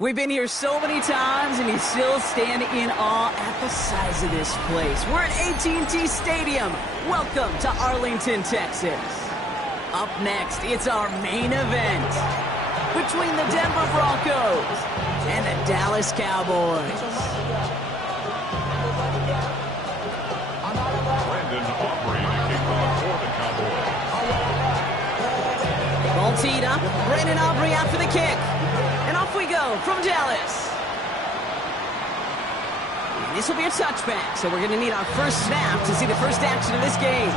We've been here so many times, and you still stand in awe at the size of this place. We're at AT&T Stadium. Welcome to Arlington, Texas. Up next, it's our main event between the Denver Broncos and the Dallas Cowboys. Ball teed up. Brandon Aubrey out for the kick. And off we go from Dallas. And this will be a touchback, so we're going to need our first snap to see the first action of this game.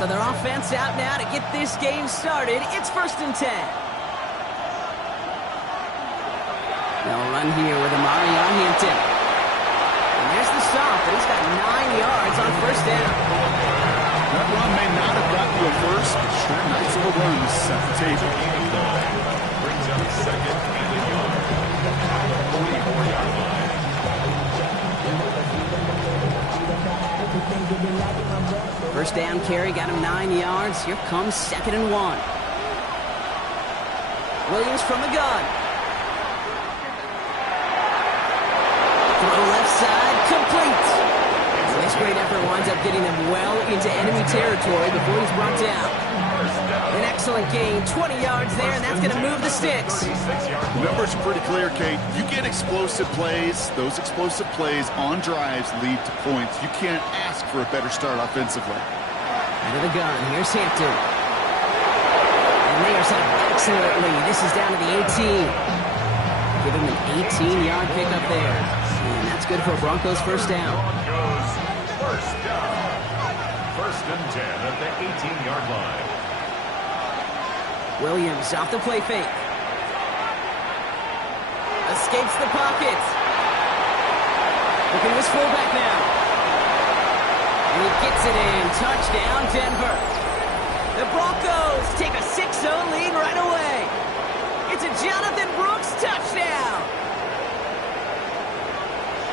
So their offense out now to get this game started. It's 1st and 10. They'll run here with Amari on Hampton. And there's the stop, but he's got 9 yards on 1st down. That run may not have gotten you a first, but sure, nice little run to set the table. Brings up 2nd and a yard. 44-yard line. First down carry, got him 9 yards. Here comes 2nd and 1. Williams from the gun. Throw left side, complete. So this great effort winds up getting them well into enemy territory before he's brought down. An excellent gain, 20 yards there, and that's going to move the sticks. The numbers are pretty clear, Kate. You get explosive plays. Those explosive plays on drives lead to points. You can't ask for a better start offensively. Out of the gun, here's Hampton. And they are set up excellently. This is down to the 18. Give him an 18-yard pickup there. And that's good for Broncos first down. Broncos first down. 1st and 10 at the 18-yard line. Williams off the play fake. Escapes the pocket. Looking at his fullback now. And he gets it in. Touchdown, Denver. The Broncos take a 6-0 lead right away. It's a Jonathan Brooks touchdown.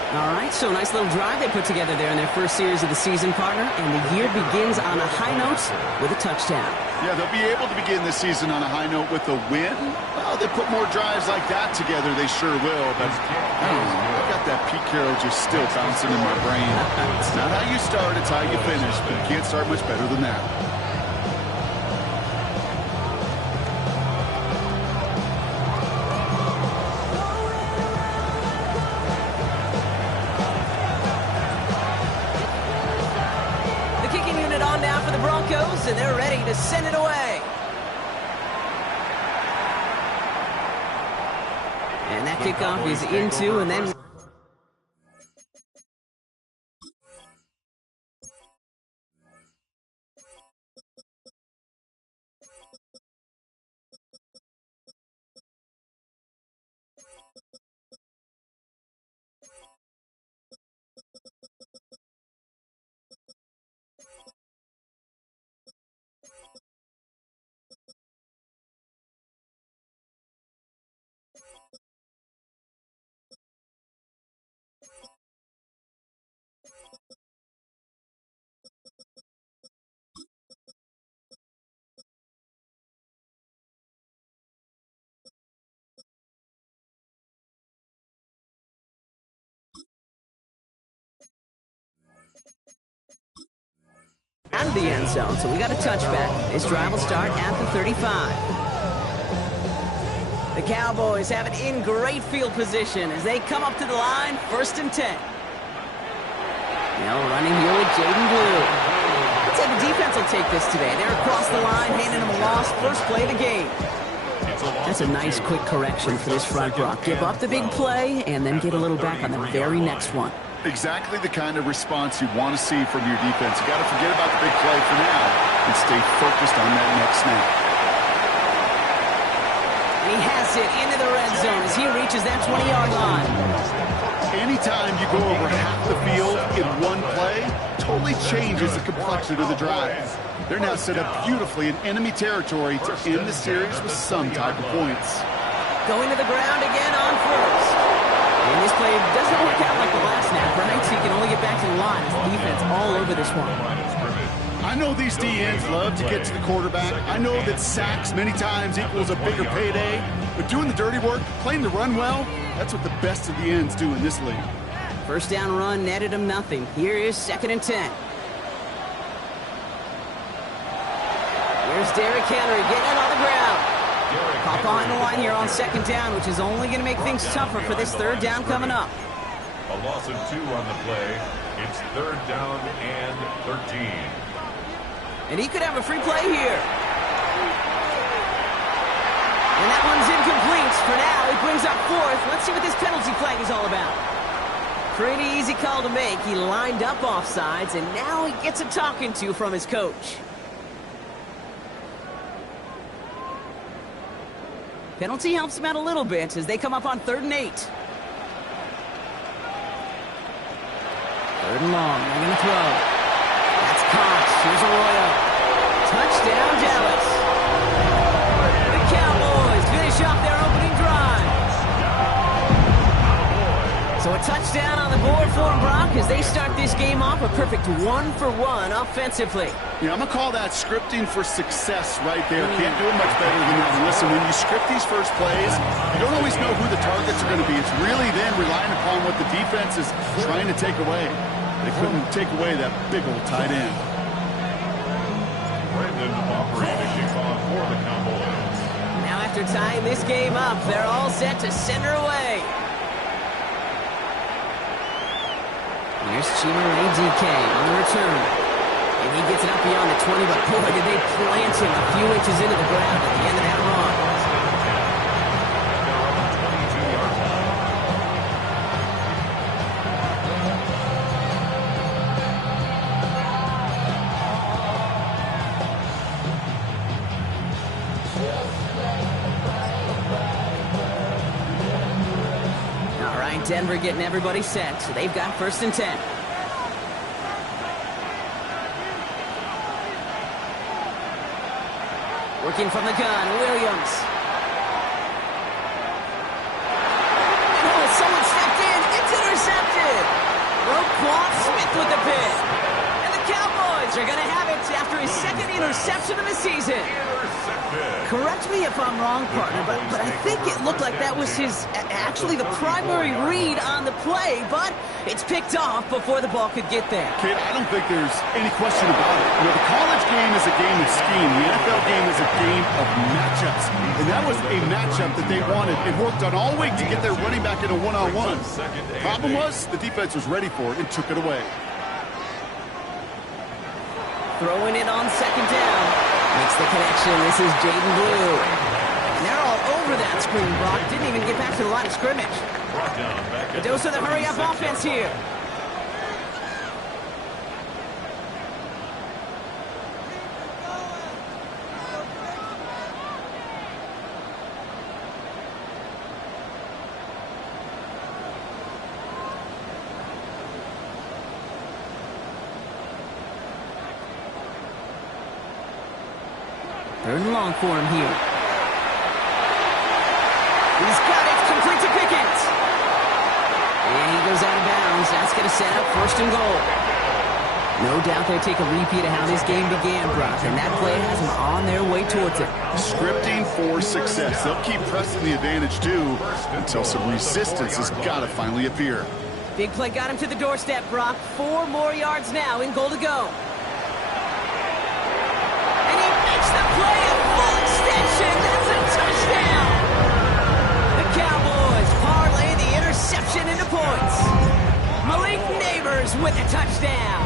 All right, so nice little drive they put together there in their first series of the season, partner. And the year begins on a high note with a touchdown. Yeah, they'll be able to begin this season on a high note with a win. Well, they put more drives like that together, they sure will. But I don't know, I got that Pete Carroll just still bouncing in my brain. It's not how you start, it's how you finish. But you can't start much better than that. And they're ready to send it away. And that kickoff is into, and then out of the end zone, so we got a touchback. This drive will start at the 35. The Cowboys have it in great field position as they come up to the line, 1st and 10. Now running here with Jaden Blue. I'd say the defense will take this today. They're across the line, handing them a loss, first play of the game. That's a nice quick correction for this front row. Give up the big play and then get a little back on the very next one. Exactly the kind of response you want to see from your defense. You got to forget about the big play for now and stay focused on that next snap. And he has it into the red zone as he reaches that 20-yard line. Anytime you go over half the field in one play, totally changes the complexion of the drive. They're now set up beautifully in enemy territory to end the series with some type of points. Going to the ground again on first. And this play doesn't work out like the last snap, right? So you can only get back to the line as the defense all over this one. I know these D-ends love to get to the quarterback. I know that sacks many times equals a bigger payday. But doing the dirty work, playing the run well, that's what the best of the ends do in this league. First down run netted him nothing. Here is 2nd and 10. Here's Derrick Henry getting it on the ground. Caught behind the line here on 2nd down, which is only going to make things tougher for this 3rd down coming up. A loss of 2 on the play. It's 3rd down and 13. And he could have a free play here. And that one's incomplete for now. It brings up 4th. Let's see what this penalty flag is all about. Pretty easy call to make. He lined up offsides, and now he gets a talking to from his coach. Penalty helps him out a little bit as they come up on 3rd and 8. 3rd and long. They're going to throw. That's caught. Here's Arroyo. Touchdown, Dallas. The Cowboys finish off their opening drive. So a touchdown on the board for Brock as they start this game off a perfect 1-for-1 offensively. Yeah, I'm going to call that scripting for success right there. Can't do it much better than that. Listen, when you script these first plays, you don't always know who the targets are going to be. It's really then relying upon what the defense is trying to take away. They couldn't take away that big old tight end. Brandon offering the kickoff for the Cowboys. Now after tying this game up, they're all set to send her away. Here's Chimere DK on the return. And he gets it up beyond the 20, but boy, did they plant him a few inches into the ground at the end of that run. Denver getting everybody set, so they've got 1st and 10. Working from the gun, Williams. Oh, someone stepped in. It's intercepted. are going to have it after his second interception of the season. Correct me if I'm wrong, partner, but I think it looked like that was actually the primary read on the play, but it's picked off before the ball could get there. Kid, I don't think there's any question about it. You know, the college game is a game of scheme. The NFL game is a game of matchups. And that was a matchup that they wanted. It worked on all week to get their running back in a one-on-one. Problem was, the defense was ready for it and took it away. Throwing it on second down. Makes the connection. This is Jaden Blue. And they're all over that screen, Brock. Didn't even get back to the line of scrimmage. A dose of the hurry-up offense here. Third and long for him here. He's got it. Complete to Pickens. And he goes out of bounds. That's going to set up first and goal. No doubt they'll take a repeat of how this game began, Brock, and that play has them on their way towards it. Scripting for success. They'll keep pressing the advantage, too, until some resistance has got to finally appear. Big play got him to the doorstep, Brock. 4 more yards now in goal to go. The play a full extension. That's a touchdown. The Cowboys parlay the interception into points. Malik Neighbors with a touchdown.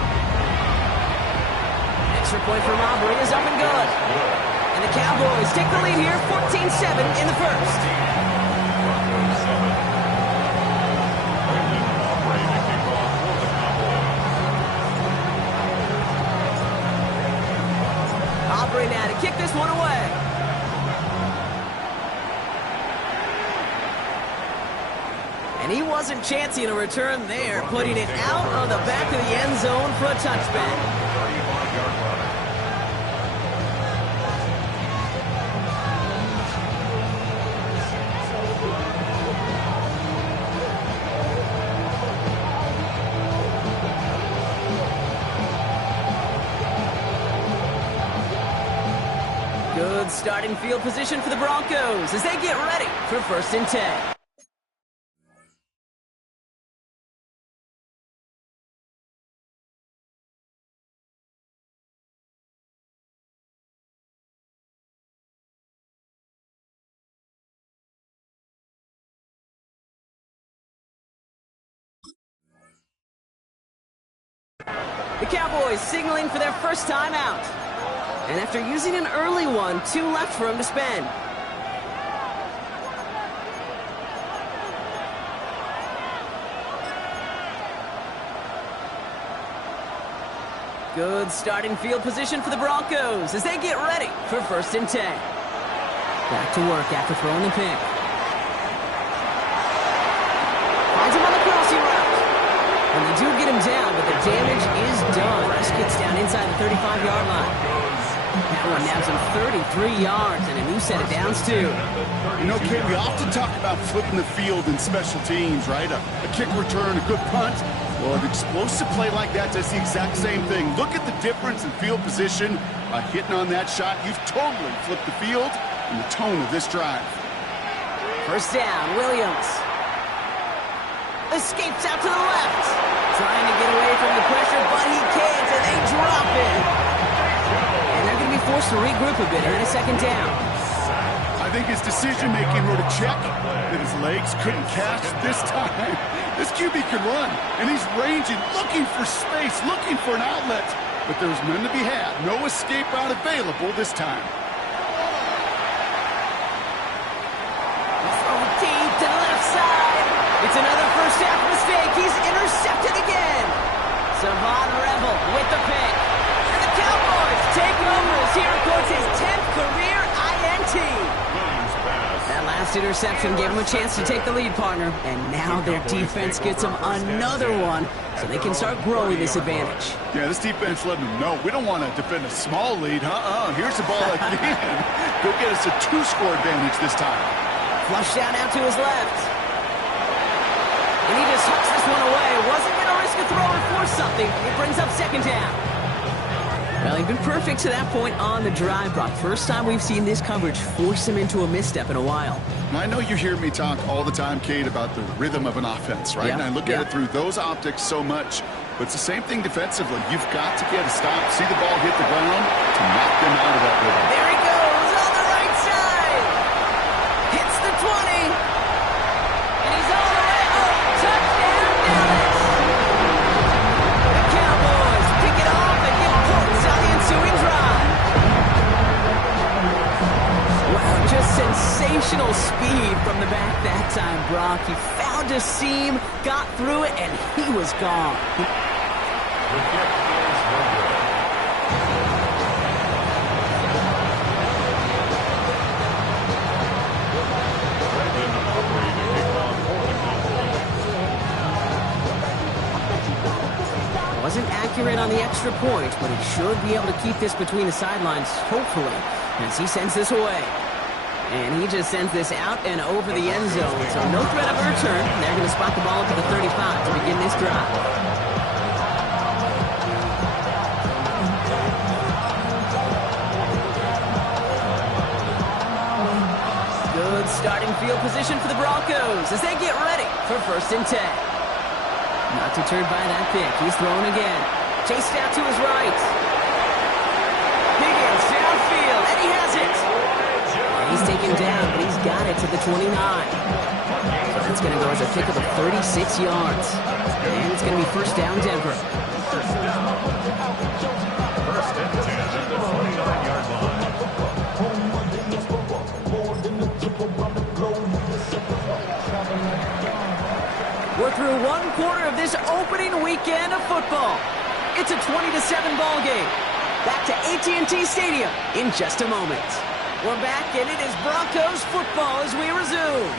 Extra point from Aubrey is up and good. And the Cowboys take the lead here, 14-7 in the first. Now to kick this one away. And he wasn't chancing a return there, putting it out on the back of the end zone for a touchback. Good starting field position for the Broncos as they get ready for 1st and 10. The Cowboys signaling for their first time out. And after using an early one, 2 left for him to spend. Good starting field position for the Broncos as they get ready for 1st and 10. Back to work after throwing the pick. Finds him on the crossing route. And they do get him down, but the damage is done. This gets down inside the 35-yard line. That one nabs him 33 yards and a new set of downs, too. You know, Kid, we often talk about flipping the field in special teams, right? A kick return, a good punt. Well, an explosive play like that does the exact same thing. Look at the difference in field position. By hitting on that shot, you've totally flipped the field and the tone of this drive. First down, Williams. Escapes out to the left. Trying to get away from the pressure, but he can't, and they drop it. And they're going to be forced to regroup a bit here in a 2nd down. I think his decision-making wrote a check that his legs couldn't catch this time. This QB can run, and he's ranging, looking for space, looking for an outlet. But there's none to be had. No escape route available this time. Throw deep to the left side. It's another first half mistake. He's intercepted again. Savon Rebel with the pick. And the Cowboys take over as he records his 10th career INT. That last interception gave him a chance to take the lead, partner. And now their defense gets them another one so they can start growing this advantage. Yeah, this defense letting them know we don't want to defend a small lead. Here's the ball again. Go get us a 2-score advantage this time. Flush down out to his left. And he just hooks this one away. Wasn't going to risk a throw or force something. It brings up 2nd down. Well, he'd been perfect to that point on the drive, Brock. First time we've seen this coverage force him into a misstep in a while. I know you hear me talk all the time, Kate, about the rhythm of an offense, right? Yeah. And I look at it through those optics so much. But it's the same thing defensively. You've got to get a stop, see the ball hit the ground to knock them out of that rhythm. There he goes on the right side. Hits the 20. And he's all the way home. Touchdown, Dallas. The Cowboys pick it off and get points on the ensuing drive. Wow, just sensational speed from the back that time, Brock. He found a seam, got through it, and he was gone. The kick is no good. Brendan Aubrey to kick off for the Cowboys. Wasn't accurate on the extra point, but he should be able to keep this between the sidelines, hopefully, as he sends this away. And he just sends this out and over the end zone, so no threat of a return. They're going to spot the ball up to the 35 to begin this drive. Good starting field position for the Broncos as they get ready for 1st and 10. Not deterred by that pick. He's throwing again. Chased out to his right. Higgins downfield, and he has it. And he's taken down, but he's got it to the 29. So that's going to go as a pickup of 36 yards. And it's going to be 1st down, Denver. First and 10 at the 29-yard line. We're through one quarter of this opening weekend of football. It's a 20-7 ball game. Back to AT&T Stadium in just a moment. We're back, and it is Broncos football as we resume.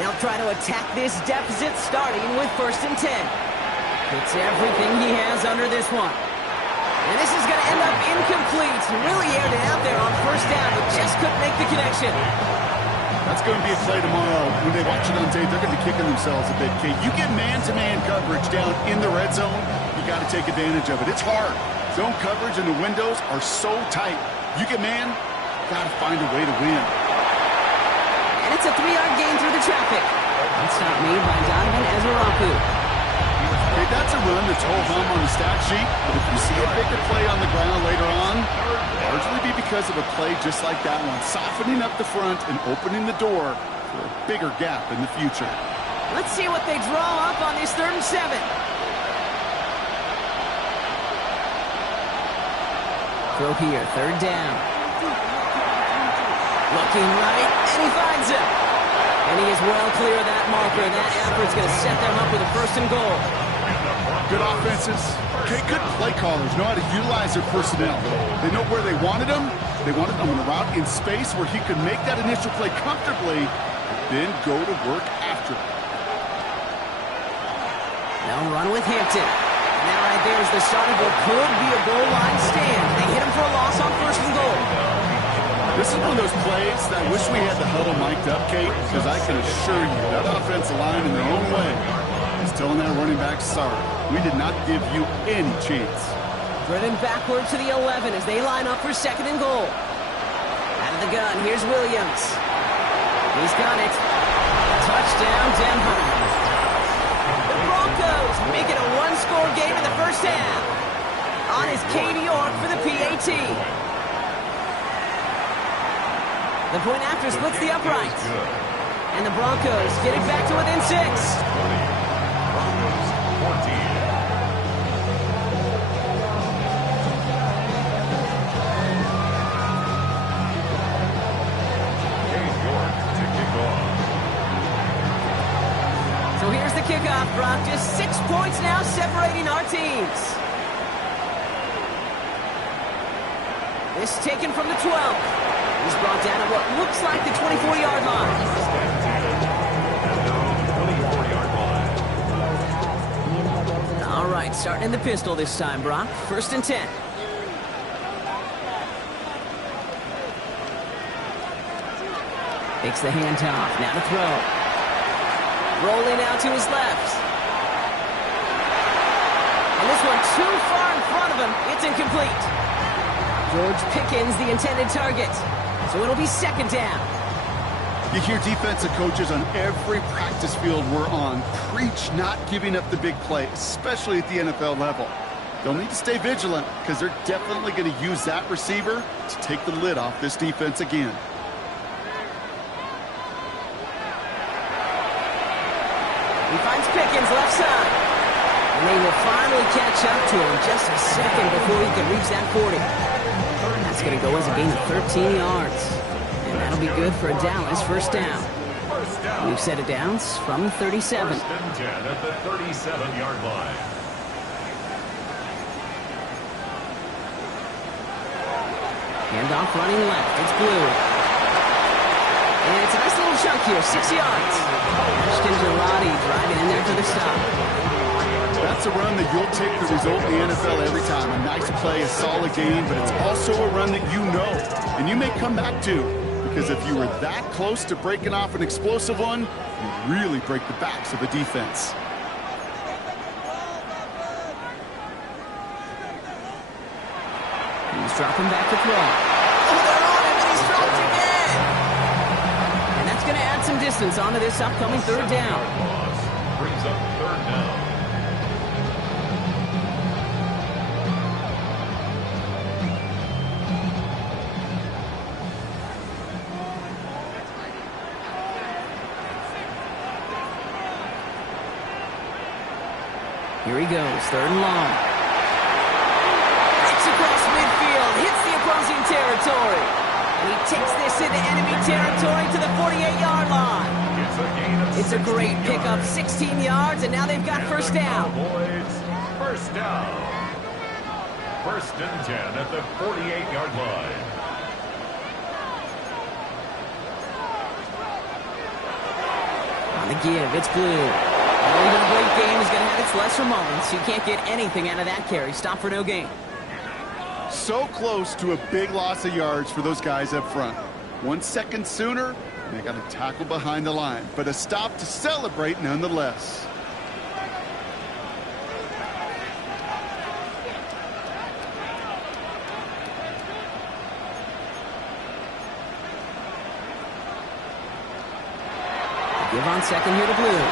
They'll try to attack this deficit starting with 1st and 10. It's everything he has under this one. And this is going to end up incomplete. He really aired it out there on 1st down, but just couldn't make the connection. That's going to be a play tomorrow. When they watch it on tape, they're going to be kicking themselves a bit, Kate. You get man-to-man coverage down in the red zone, you got to take advantage of it. It's hard. Zone coverage and the windows are so tight. You get man, got to find a way to win. And it's a 3-yard gain through the traffic. That's not made by Donovan Ezeraku. Okay, that's a run that's ho-hum on the stat sheet, but if you see a bigger play on the ground later on, largely be because of a play just like that one, softening up the front and opening the door for a bigger gap in the future. Let's see what they draw up on this 3rd and 7. Throw here, 3rd down. Looking right, and he finds him. And he is well clear of that marker. That effort's going to set them up with a 1st and goal. Good offenses. Okay, good play callers know how to utilize their personnel. They know where they wanted them. They wanted them on a route in space where he could make that initial play comfortably, then go to work after it. Now run with Hampton. And that right there is the start of what could be a goal line stand. They hit him for a loss on 1st and goal. This is one of those plays that I wish we had the huddle mic'd up, Kate, because I can assure you that offensive line in their own way is telling that running back, sorry, we did not give you any chance. Driven backward to the 11 as they line up for 2nd and goal. Out of the gun, here's Williams. He's got it. Touchdown, Denver. The Broncos make it a 1-score game in the 1st half. On is Katie York for the PAT. The point after splits the uprights. And the Broncos get it back to within 6. Broncos 14. So here's the kickoff, Brock. Just 6 points now separating our teams. This taken from the 12. He's brought down at what looks like the 24-yard line. 24-yard line. All right, starting in the pistol this time, Brock. 1st and 10. Takes the handoff. Now to throw. Rolling out to his left. And this one too far in front of him. It's incomplete. George Pickens, the intended target. So it'll be second down. You hear defensive coaches on every practice field we're on preach not giving up the big play, especially at the NFL level. They'll need to stay vigilant because they're definitely going to use that receiver to take the lid off this defense again. He finds Pickens left side. And they will finally catch up to him just a second before he can reach that 40. That's going to go as a gain of 13 yards. And that'll be good for a Dallas first down. We've set it downs from the 37. First and 10 at the 37-yard line. Handoff running left. It's Blue. And it's a nice little chunk here, 6 yards. Ashton Girardi driving in there for the stop. That's a run that you'll take the result in the NFL every time. A nice play, a solid game, but it's also a run that you know and you may come back to. Because if you were that close to breaking off an explosive one, you really break the backs of a defense. He's dropping back to throw. Oh, they're on him, and he's dropped again! And that's going to add some distance onto this upcoming third down. Brings up third down. Here he goes, third and long. Breaks across midfield, hits the opposing territory. And he takes this into enemy territory to the 48-yard line. It's a great pickup, 16 yards, and now they've got first down. Cowboys, first down. First and 10 at the 48-yard line. On the give, it's Blue. Even a great game is going to have its lesser moments. You can't get anything out of that carry. Stop for no gain. So close to a big loss of yards for those guys up front. 1 second sooner, and they got a tackle behind the line. But a stop to celebrate nonetheless. Give on second here to Blue.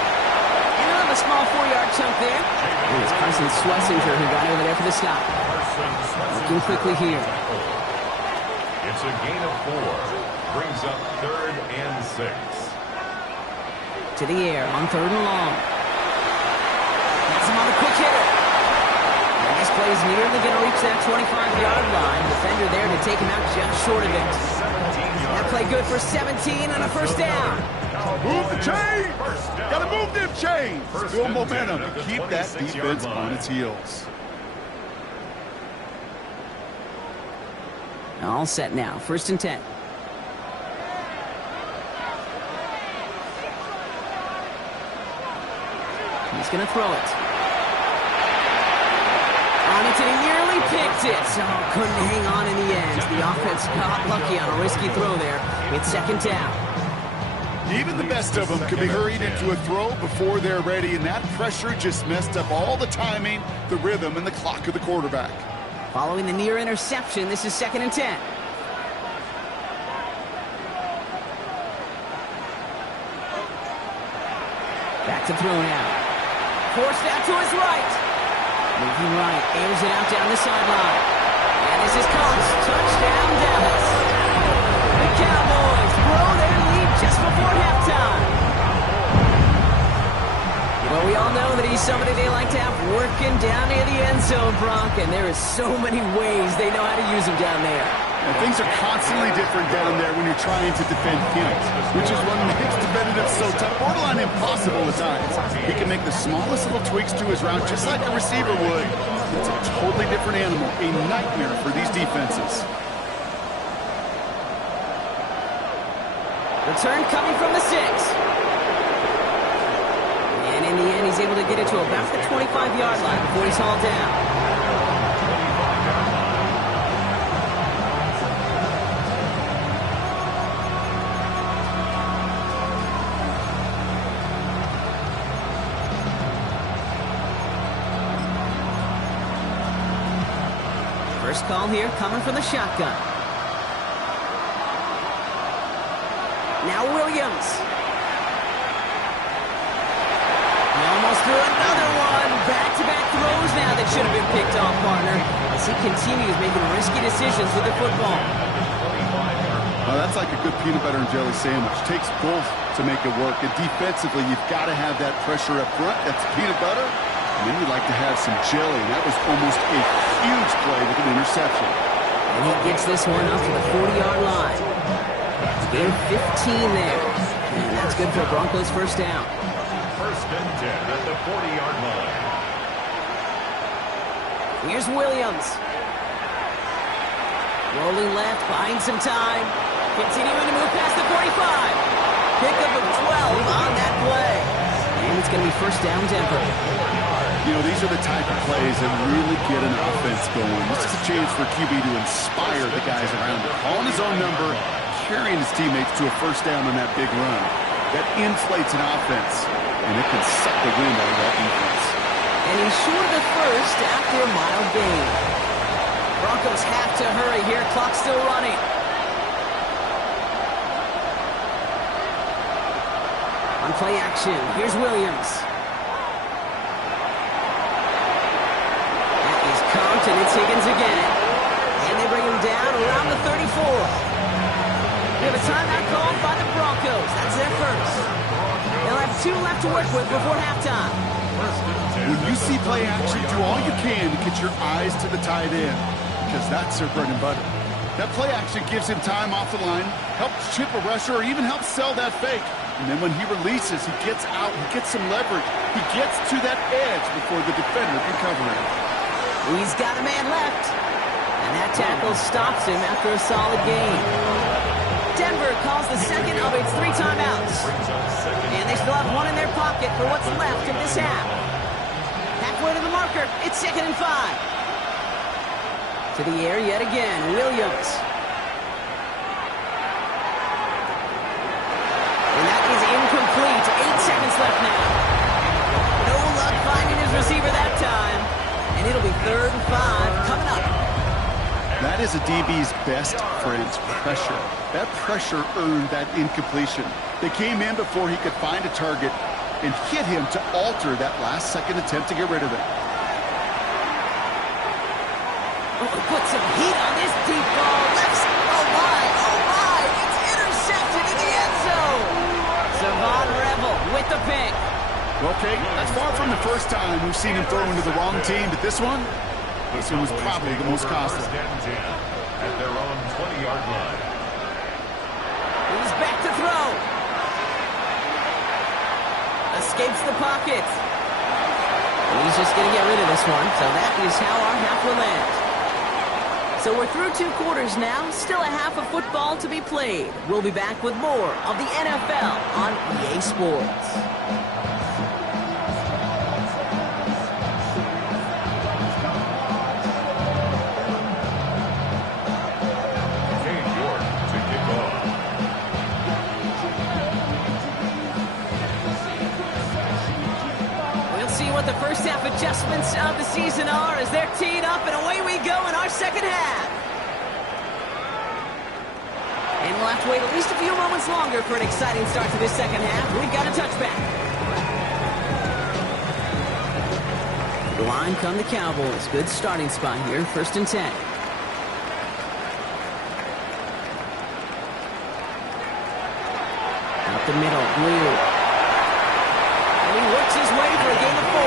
A small 4-yard chunk there. And it's Carson Schlesinger who got over there for the stop. Looking quickly here. It's a gain of 4. Brings up third and 6. To the air on third and long. That's him on the quick hitter. And this play is nearly going to reach that 25-yard line. Defender there to take him out just short of it. That play good for 17 and a first down. Move the chain! Gotta move them chains! Build momentum. Keep that defense on its heels. All set now. First and 10. He's going to throw it. On it, and he nearly picked it. So couldn't hang on in the end. The offense got lucky on a risky throw there. It's second down. Even the best of them can be hurried into a throw before they're ready, and that pressure just messed up all the timing, the rhythm, and the clock of the quarterback. Following the near interception, this is second and 10. Back to throw now. Forced out to his right. Moving right, airs it out down the sideline. And this is caught. Touchdown, Dallas. The Cowboys blow their lead just before halftime. Well, we all know that he's somebody they like to have working down near the end zone, Bronk, and there is so many ways they know how to use him down there. And things are constantly different down there when you're trying to defend him, which is what makes defending it so tough, borderline impossible at times. He can make the smallest little tweaks to his route just like a receiver would. It's a totally different animal, a nightmare for these defenses. Return coming from the 6. And in the end, he's able to get it to about the 25-yard line before he's hauled down. First call here coming from the shotgun. Now Williams. He almost threw another one. Back-to-back throws now that should have been picked off, partner, as he continues making risky decisions with the football. Well, that's like a good peanut butter and jelly sandwich. Takes both to make it work. And defensively, you've got to have that pressure up front. That's peanut butter. And then you'd like to have some jelly. And that was almost a huge play with an interception. And he gets this one up to the 40-yard line. Gain 15 there. And that's good for Broncos first down. First and 10 at the 40-yard line. Here's Williams. Rolling left, buying some time. Continuing to move past the 45. Pickup of 12 on that play. And it's going to be first down Denver. You know, these are the type of plays that really get an offense going. This is a chance for QB to inspire the guys around him. Calling his own number, carrying his teammates to a first down on that big run. That inflates an offense, and it can suck the wind out of that defense. And he's short of the first after a mild gain. Broncos have to hurry here. Clock's still running. On play action, here's Williams. That is Compton. It's Higgins again. And they bring him down around the 34. We have a timeout called by the Broncos. That's their first. They'll have 2 left to work with before halftime. When you see play action, do all you can to get your eyes to the tight end, because that's their bread and butter. That play action gives him time off the line, helps chip a rusher, or even helps sell that fake. And then when he releases, he gets out, he gets some leverage. He gets to that edge before the defender can cover him. He's got a man left. And that tackle stops him after a solid gain. Denver calls the second of its 3 timeouts. And they still have 1 in their pocket for what's left of this half. Halfway to the marker, it's 2nd and 5. To the air yet again, Williams. And that is incomplete. 8 seconds left now. No luck finding his receiver that time. And it'll be 3rd and 5 coming up. That is a DB's best friend's pressure. That pressure earned that incompletion. They came in before he could find a target and hit him to alter that last-second attempt to get rid of it. Oh, put some heat on this deep ball. Left. Oh, my. It's intercepted in the end zone. Savon Revel with the pick. Okay, that's far from the first time we've seen him throw into the wrong team, but this one was probably the most costly. First and 10 at their own 20-yard line. He's back to throw. Escapes the pocket. He's just going to get rid of this one, so that is how our half will end. So we're through 2 quarters now, still a half of football to be played. We'll be back with more of the NFL on EA Sports. What the first half adjustments of the season are as they're teed up, and away we go in our second half. And we'll have to wait at least a few moments longer for an exciting start to this second half. We've got a touchback. The line come the Cowboys. Good starting spot here, 1st and 10. Out the middle, Blue. And he works his way for a gain of 4.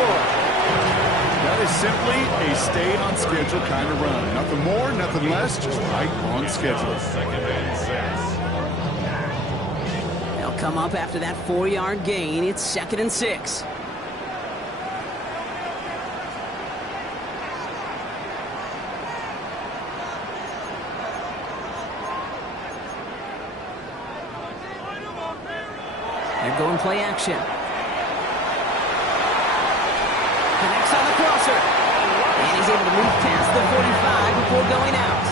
That is simply a stay-on-schedule kind of run. Nothing more, nothing less, just right on schedule. Second and 6. They'll come up after that 4-yard gain. It's 2nd and 6. They're going play action. Connects on the crosser. And he's able to move past the 45 before going out.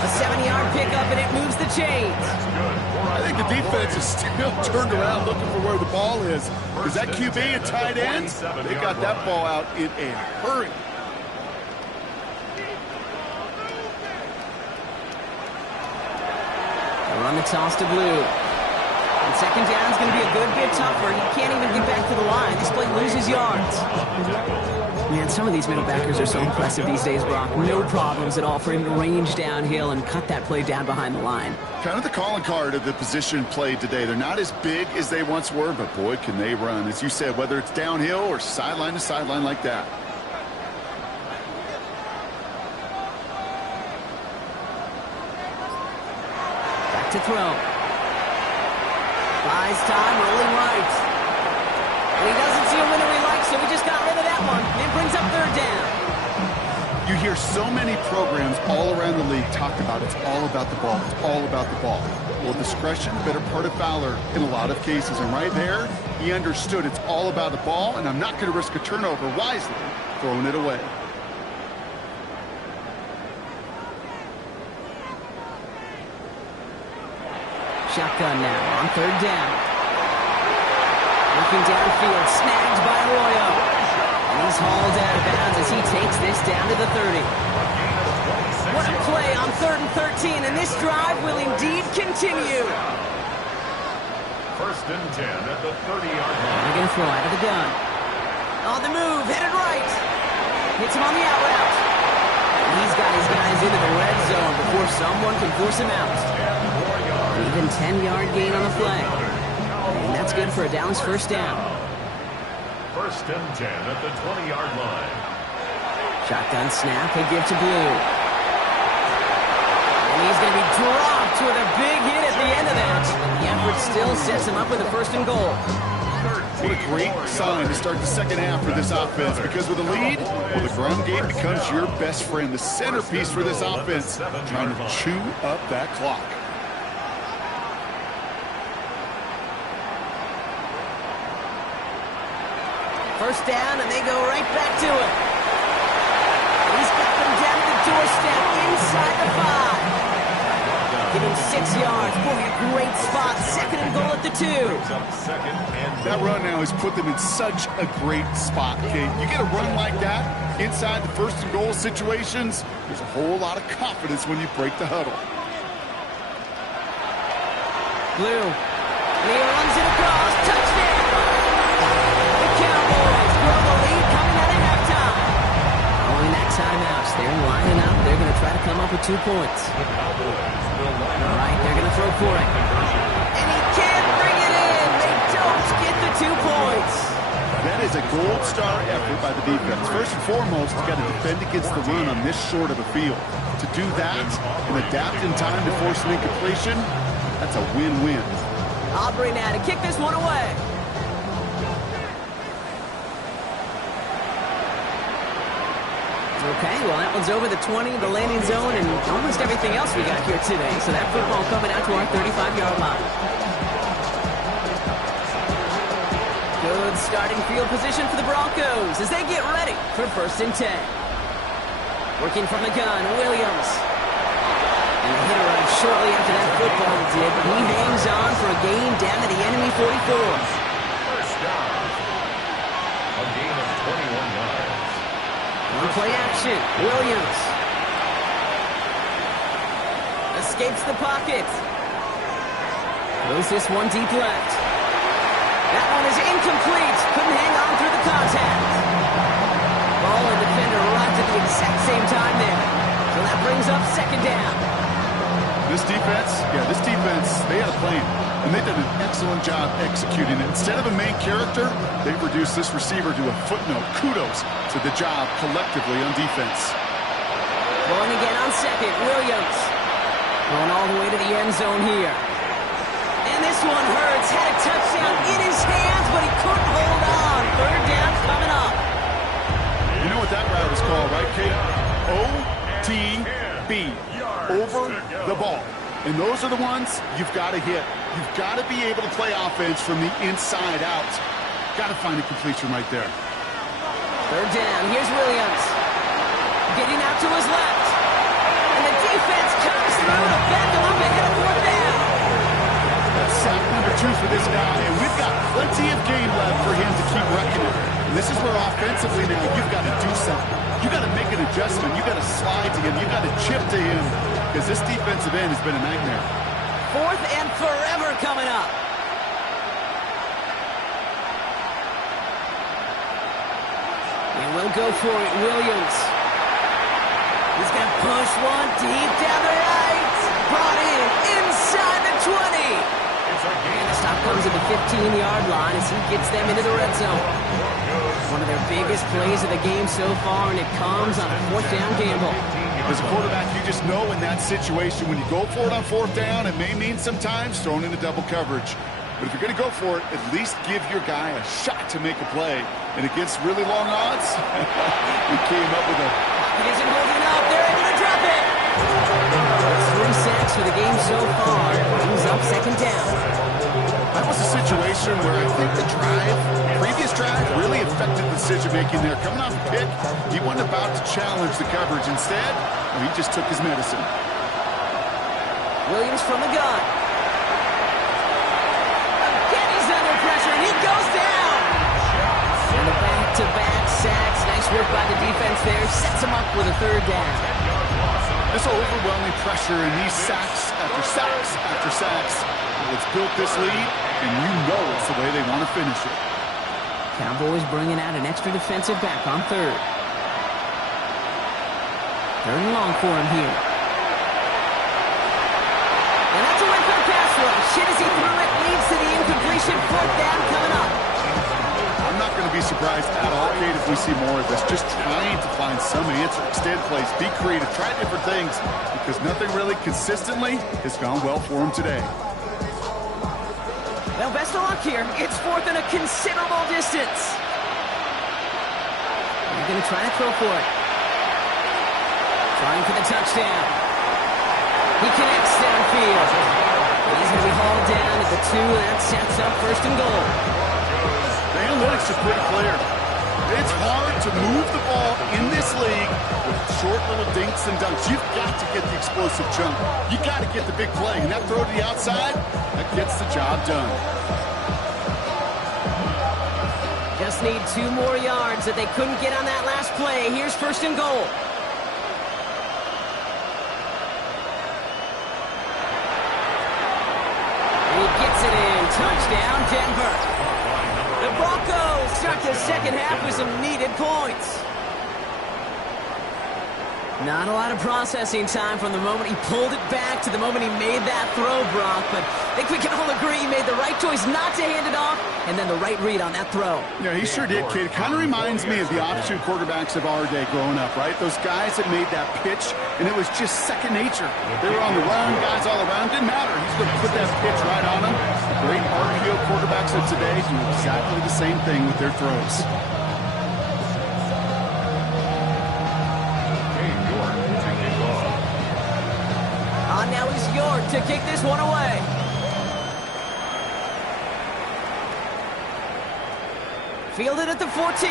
A 7-yard pickup, and it moves the chains. I think the defense is still turned around looking for where the ball is. Because that QB and tight ends, they got that ball out in a hurry. run the toss to Blue. And second down is going to be a good bit tougher. He can't even get back to the line. This play loses yards. Man, some of these middle backers are so impressive these days, Brock. No problems at all for him to range downhill and cut that play down behind the line. Kind of the calling card of the position played today. They're not as big as they once were, but boy, can they run. As you said, whether it's downhill or sideline to sideline like that. Back to throw. Buys time, rolling right. And he doesn't see a winner he likes, so he just got rid of that one. And it brings up third down. You hear so many programs all around the league talk about it's all about the ball. It's all about the ball. Well, discretion, better part of Fowler in a lot of cases. And right there, he understood it's all about the ball, and I'm not going to risk a turnover wisely, throwing it away. Shotgun now on third down. Looking downfield, snagged by Arroyo. And he's hauled out of bounds as he takes this down to the 30. What a play on 3rd and 13, and this drive will indeed continue. First and 10 at the 30-yard line. They're going to throw out of the gun. On the move, headed right. Hits him on the out route. And he's got his guys into the red zone before someone can force him out. Even 10-yard gain on the play. And that's good for a Dallas first down. First and 10 at the 20-yard line. Shotgun snap, he'll give to Blue. And he's going to be dropped with a big hit at the end of that. The effort still sets him up with a first and goal. What a great sign to start the second half for this offense, because with a lead, well, the ground game becomes your best friend, the centerpiece for this offense, trying to chew up that clock. First down, and they go right back to it. He's got them down at the doorstep inside the 5. Give him 6 yards. Boy, a great spot. Second and goal at the 2. That run now has put them in such a great spot, Kate. You get a run like that inside the first and goal situations, there's a whole lot of confidence when you break the huddle. Blue. And he runs it across. Touchdown! The Cowboys grow the lead coming out of halftime. Following that timeout, they're lining up. They're going to try to come up with 2 points. All right, they're going to throw for it. And he can't bring it in. They don't get the 2 points. That is a gold star effort by the defense. First and foremost, you got to defend against the run on this short of a field. To do that and adapt in time to force an incompletion, that's a win-win. Aubrey now to kick this one away. Okay, well, that one's over the 20, the landing zone, and almost everything else we got here today. So that football coming out to our 35-yard line. Good starting field position for the Broncos as they get ready for first and 10. Working from the gun, Williams. And the hit arrived shortly after that football did, but he hangs on for a gain down to the enemy 44. First down. A gain of 21 yards. On play action, Williams. Escapes the pocket. Throws this one deep left. That one is incomplete. Couldn't hang on through the contact. Ball and defender arrived at the exact same time there. So that brings up second down. This defense, they had a plan, and they did an excellent job executing it. Instead of a main character, they've reduced this receiver to a footnote. Kudos to the job collectively on defense. Going again on second, Williams. Going all the way to the end zone here. And this one hurts. Had a touchdown in his hands, but he couldn't hold on. Third down coming up. You know what that route is called, right, Kate? OTB. Over the ball. And those are the ones you've got to hit. You've got to be able to play offense from the inside out. Got to find a completion right there. Third down. Here's Williams. Getting out to his left. And the defense comes through to back him up ahead of fourth down. That's sack number 2 for this guy, and we've got plenty of game left for him to keep reckoning. And this is where offensively now you've got to do something. You've got to make an adjustment. You've got to slide to him. You've got to chip to him, because this defensive end has been a nightmare. 4th and forever coming up. And we'll go for it, Williams. He's going to push one deep down the right. Brought in inside the 20. And the stop comes at the 15-yard line as he gets them into the red zone. One of their biggest plays of the game so far, and it comes on a 4th down gamble. As a quarterback, you just know in that situation, when you go for it on 4th down, it may mean sometimes throwing into double coverage. But if you're going to go for it, at least give your guy a shot to make a play. And against really long odds, he came up with a... He isn't holding up. They're able to drop it. 3 sacks for the game so far. Brings up 2nd down. That was a situation where I think the previous drive, really affected the decision-making there. Coming off a pick, he wasn't about to challenge the coverage. Instead, he just took his medicine. Williams from the gun. Again, he's under pressure, and he goes down. And the back-to-back sacks. Nice work by the defense there. Sets him up with a 3rd down. This overwhelming pressure and these sacks after sacks after sacks, it's built this lead, and you know it's the way they want to finish it. Cowboys bringing out an extra defensive back on 3rd. 3rd and long for him here. And that's away from the pass rush. Shit as he threw it, leads to the incompletion. 4th down coming up. I'm not going to be surprised at all, Kate, if we see more of this. Just trying to find some answer, extend plays, be creative, try different things, because nothing really consistently has gone well for him today. Well, best of luck here. It's 4th and a considerable distance. They're going to try to throw for it. Trying for the touchdown. He connects downfield. He's going to be hauled down at the 2, and that sets up 1st and goal. The analytics are pretty clear. It's hard to move the ball in this league with short little dinks and dunks. You've got to get the explosive jump. You got to get the big play. And that throw to the outside, that gets the job done. Just need 2 more yards that they couldn't get on that last play. Here's 1st and goal. And he gets it in. Touchdown, Denver. The Broncos start the 2nd half with some needed points. Not a lot of processing time from the moment he pulled it back to the moment he made that throw, Brock. But I think we can all agree he made the right choice not to hand it off, and then the right read on that throw. Yeah, he sure did, kid. It kind of reminds me of the option quarterbacks of our day growing up, right? Those guys that made that pitch, and it was just second nature. They were on the run, guys all around. Didn't matter. He's going to put that pitch right on them. Great RPO quarterbacks of today do exactly the same thing with their throws. Now is York to kick this one away. Fielded at the 14.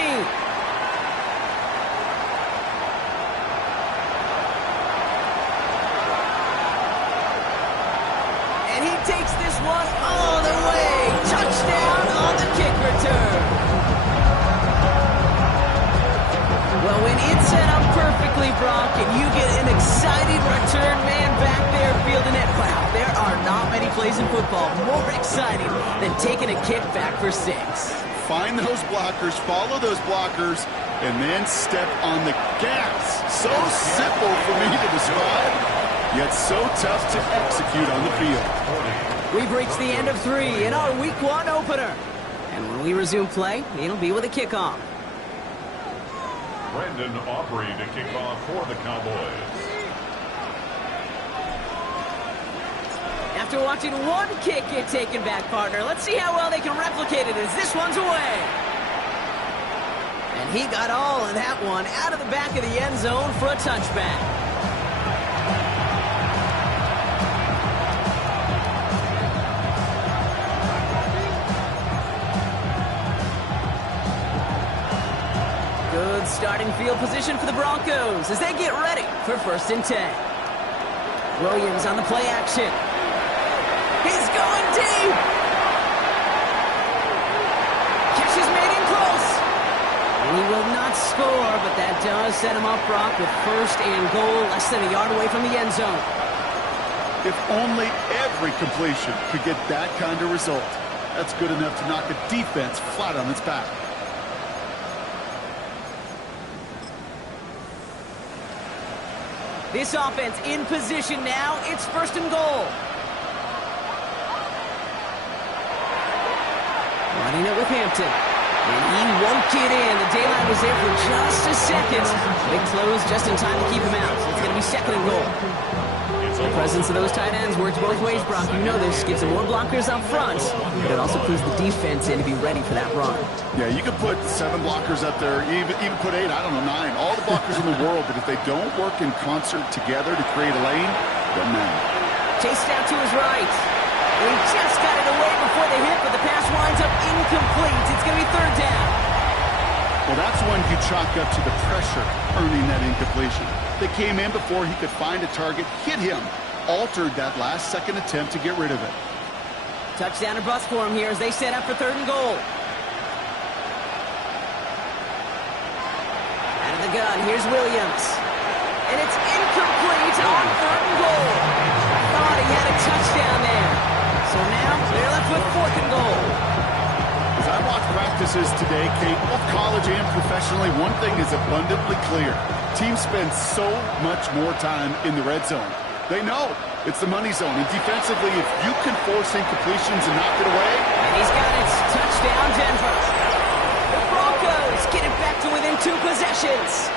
And he takes this one all the way. Touchdown on the kick return. Well, when it's set up perfectly, Brock, and you get an exciting return man back there fielding it, wow, there are not many plays in football more exciting than taking a kick back for 6. Find those blockers, follow those blockers, and then step on the gas. So simple for me to describe, yet so tough to execute on the field. We've reached the end of 3 in our Week 1 opener. And when we resume play, it'll be with a kickoff. Brandon Aubrey to kick off for the Cowboys. After watching one kick get taken back, partner, let's see how well they can replicate it as this one's away. And he got all of that one out of the back of the end zone for a touchback. Good starting field position for the Broncos as they get ready for 1st and 10. Williams on the play action. He's going deep. Catch is made in close. And he will not score, but that does set him up, Brock, with 1st and goal, less than a yard away from the end zone. If only every completion could get that kind of result. That's good enough to knock a defense flat on its back. This offense in position now. It's 1st and goal. Running it with Hampton. And he won't get in. The daylight was there for just a second. They closed just in time to keep him out. So it's going to be 2nd and goal. The presence of those tight ends works both ways, Brock. You know this. Gives them more blockers up front. But it also clues the defense in to be ready for that run. Yeah, you could put 7 blockers up there, even put 8, I don't know, 9. All the blockers in the world, but if they don't work in concert together to create a lane, doesn't matter. Chased out to his right. And he just got it away before the hit, but the pass winds up incomplete. It's going to be 3rd down. Well, that's one you chalk up to the pressure earning that incompletion. They came in before he could find a target, hit him, altered that last-second attempt to get rid of it. Touchdown or bust for him here as they set up for 3rd and goal. Out of the gun, here's Williams. And it's incomplete on 3rd and goal. Thought he had a touchdown there. So now they're left with 4th and goal. As I watch practices today, Kate, both college and professionally, one thing is abundantly clear. Teams spend so much more time in the red zone. They know it's the money zone. And defensively, if you can force incompletions and knock it away. And he's got it. Touchdown, Denver. The Broncos get it back to within 2 possessions.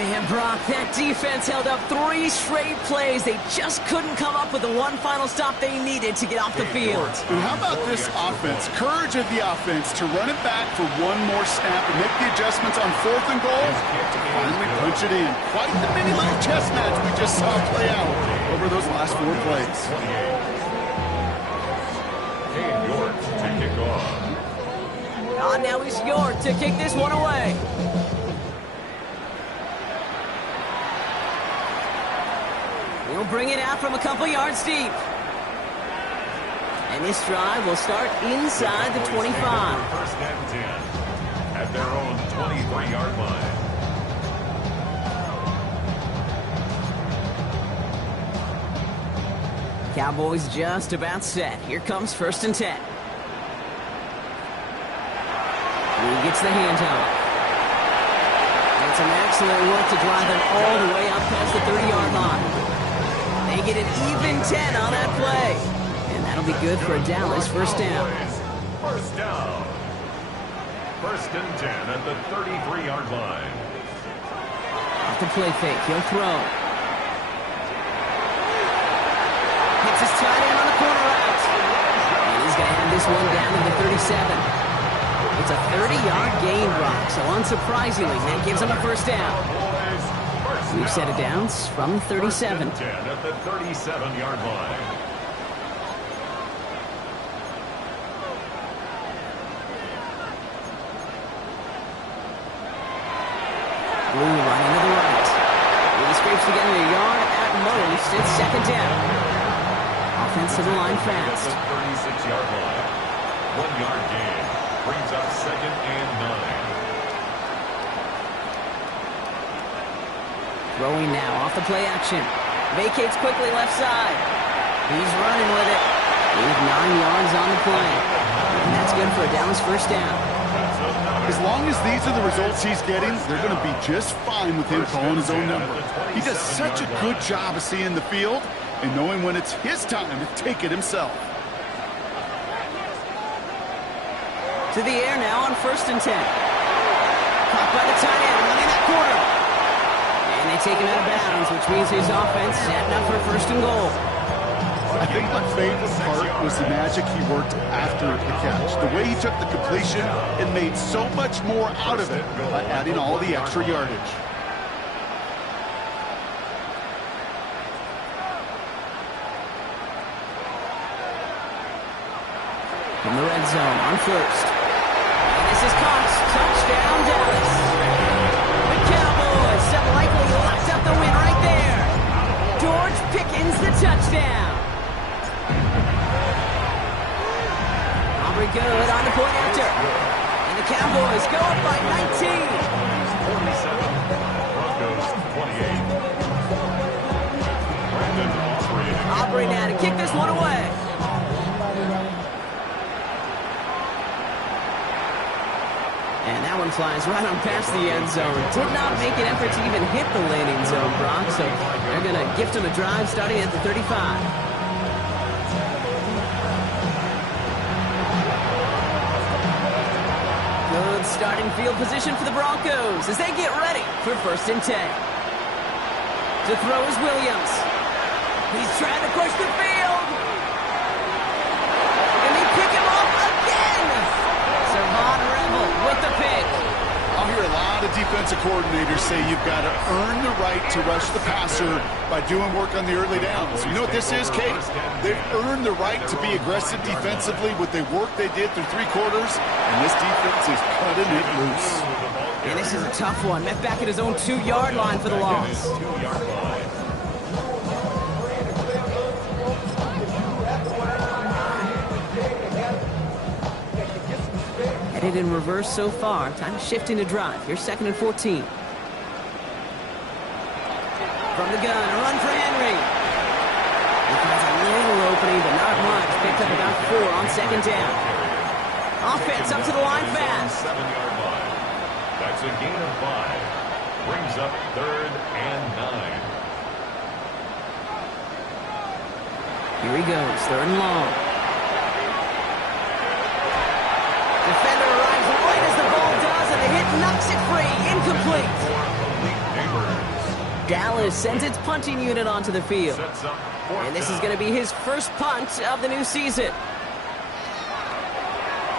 Man, Brock, that defense held up 3 straight plays. They just couldn't come up with the one final stop they needed to get off the field. And how about this offense? Courage of the offense to run it back for one more snap and make the adjustments on 4th and goal to finally punch it in. Quite the mini little chess match we just saw play out over those last 4 plays. York to kick off. Now it's York to kick this one away. He'll bring it out from a couple yards deep. And this drive will start inside the 25. 1st and 10 at their own 23-yard line. Cowboys just about set. Here comes 1st and 10. He gets the handoff. And some excellent work to drive them all the way up past the 30-yard line. They get an even 10 on that play. And that'll be good for a Dallas 1st down. 1st down. 1st and 10 at the 33-yard line. Off the play fake. He'll throw. Hits his tight end on the corner route. And he's going to have this one down to the 37. It's a 30-yard gain, Brock. So unsurprisingly, that gives him a 1st down. We've set it down from 37. 10 at the 37-yard line. Blue running to the right. He scrapes together a yard at most. It's 2nd down. Offense to the line fast. At the 36-yard line. 1-yard gain. Brings up 2nd and 9. Throwing now off the play action. Vacates quickly left side. He's running with it. Leave 9 yards on the play. And that's good for a Dallas 1st down. As long as these are the results he's getting, they're going to be just fine with him calling his own number. He does such a good job of seeing the field and knowing when it's his time to take it himself. To the air now on 1st and 10. Caught by the tight end, running that corner. And they take him out of bounds, which means his offense setting up for 1st and goal. I think my favorite part was the magic he worked after the catch. The way he took the completion and made so much more out of it by adding all the extra yardage. From the red zone on 1st. And this is caught. Touchdown, Dallas. The Cowboys have likely locked up the win right there. George Pickens, the touchdown. Aubrey good on the point after. And the Cowboys go up by 19. 47. Broncos 28. job right now to kick this one away. And that one flies right on past the end zone. Did not make an effort to even hit the landing zone, Brock. So they're going to gift him a drive starting at the 35. Good starting field position for the Broncos as they get ready for 1st and 10. To throw is Williams. He's trying to push the field. And they pick him off again. Savon Revel with the pick. I'll hear a lot of defensive coordinators say you've got to earn the right to rush the passer by doing work on the early downs. You know what this is, Kate? They've earned the right to be aggressive defensively with the work they did through 3 quarters, and this defense is cutting it loose. And this is a tough one. Met back at his own 2-yard line for the loss. Headed in reverse so far. Time to shift into drive. Here's 2nd and 14. From the gun, a run for Henry. He finds a little opening, but not much. Picked up about 4 on 2nd down. Offense up to the line fast. 7-yard line. That's a gain of 5. Brings up 3rd and 9. Here he goes, 3rd and long. Defender arrives right as the ball does, and the hit knocks it free. Incomplete. Dallas sends its punting unit onto the field. And this is going to be his first punt of the new season.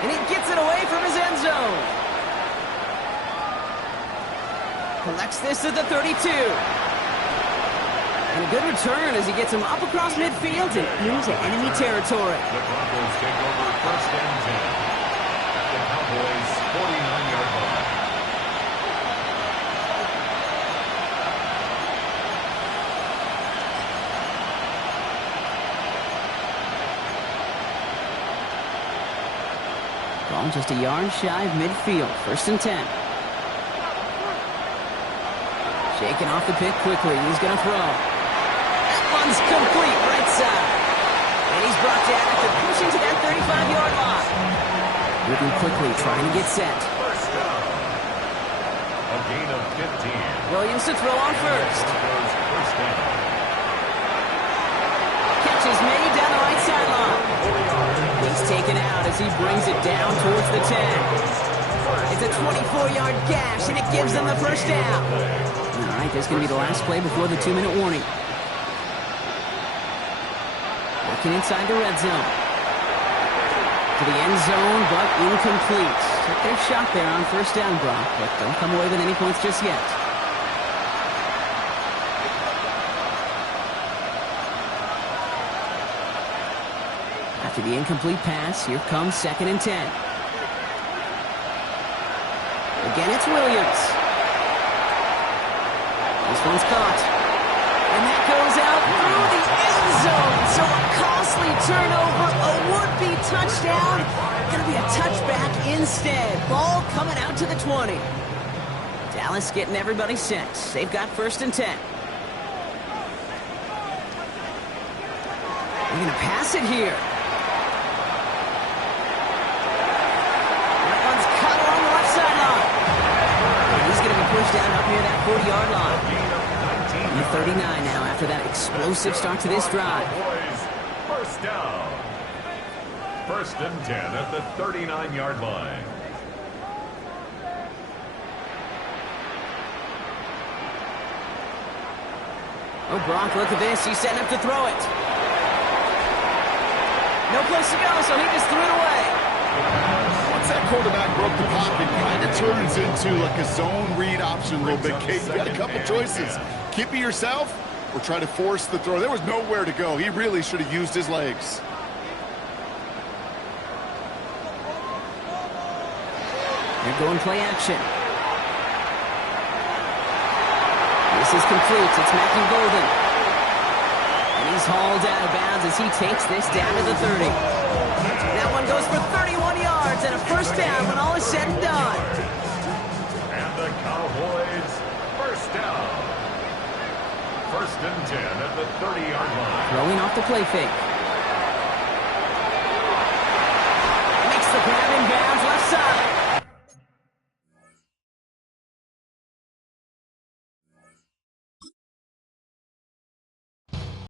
And he gets it away from his end zone. Collects this at the 32. And a good return as he gets him up across midfield and into enemy territory. The Broncos take over 1st and 10 at the Cowboys' 49-yard line. Ball just a yard shy of midfield. 1st and 10. Shaking off the pick quickly. He's going to throw. That one's complete right side. And he's brought down after pushing to that 35-yard line. Moving quickly, trying to get set. First down. A gain of 15. Williams to throw on first. First down. Catch is made down the right sideline. He's taken out as he brings it down towards the 10. It's a 24-yard gash, and it gives them the first down. All right, this is going to be the last play before the 2-minute warning. Working inside the red zone. To the end zone, but incomplete. Took their shot there on 1st down, Brock, but don't come away with any points just yet. After the incomplete pass, here comes 2nd and 10. Again, it's Williams. This one's caught. And that goes out through the end zone. So a costly turnover, a would-be touchdown. Going to be a touchback instead. Ball coming out to the 20. Dallas getting everybody set. They've got 1st and 10. They're going to pass it here. That one's cut along the left sideline. He's going to be pushed down up near that 40-yard line. And 39 now after that explosive start to this drive. First down. 1st and 10 at the 39-yard line. Oh, Brock, look at this. He's setting up to throw it. No place to go, so he just threw it away. Once that quarterback broke the pocket, it kind of turns into like a zone read option a little bit, Kate. You got a couple choices. Keep it yourself or try to force the throw. There was nowhere to go. He really should have used his legs. They're going play action. This is complete. It's Matthew Golden. And he's hauled out of bounds as he takes this down to the 30. That one goes for 31 yards and a first down when all is said and done. And the Cowboys first down. First and 10 at the 30-yard line. Throwing off the play fake.